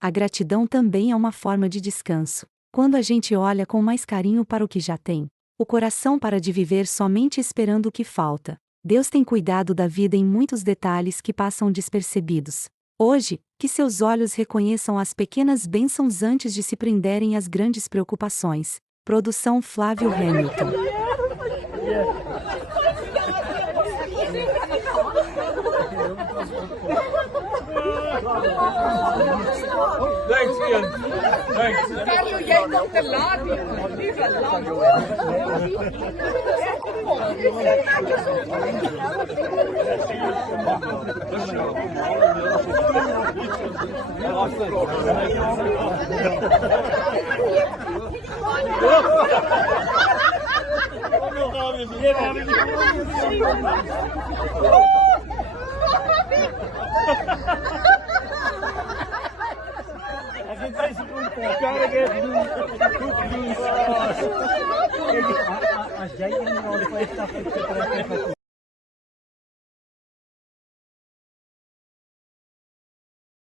A gratidão também é uma forma de descanso. Quando a gente olha com mais carinho para o que já tem, o coração para de viver somente esperando o que falta. Deus tem cuidado da vida em muitos detalhes que passam despercebidos. Hoje, que seus olhos reconheçam as pequenas bênçãos antes de se prenderem às grandes preocupações. Produção Flávio Hamilton. Thanks, Ian. Thanks. As jij in de